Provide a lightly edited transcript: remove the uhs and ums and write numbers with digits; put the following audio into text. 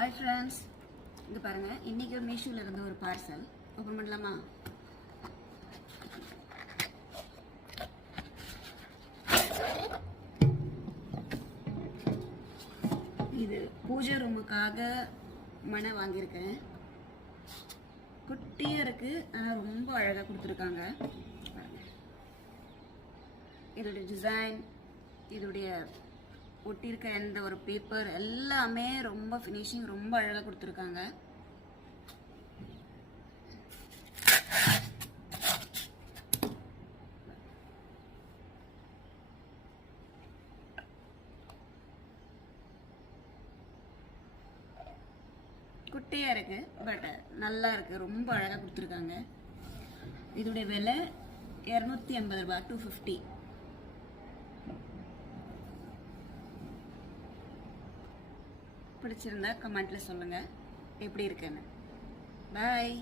Hi friends, இங்கே பாருங்கள். இன்றைக்கி ஒரு மீஷோவில் இருந்து ஒரு பார்சல் ஓப்பன் பண்ணலாமா? இது பூஜை ரூமுக்காக மனை வாங்கியிருக்கேன். குட்டியாக இருக்குது, ஆனால் ரொம்ப அழகாக கொடுத்துருக்காங்க. இதோடைய டிசைன், இதோடைய ஒட்டியிருக்க எந்த ஒரு பேப்பர் எல்லாமே ரொம்ப ஃபினிஷிங் ரொம்ப அழகாக கொடுத்துருக்காங்க. குட்டியாக இருக்குது, பட் நல்லா இருக்குது, ரொம்ப அழகாக கொடுத்துருக்காங்க. இதோடைய விலை 250 ரூபா, 250. பிடிச்சிருந்தா கமெண்ட்ல சொல்லுங்கள் எப்படி இருக்குன்னு. பாய்.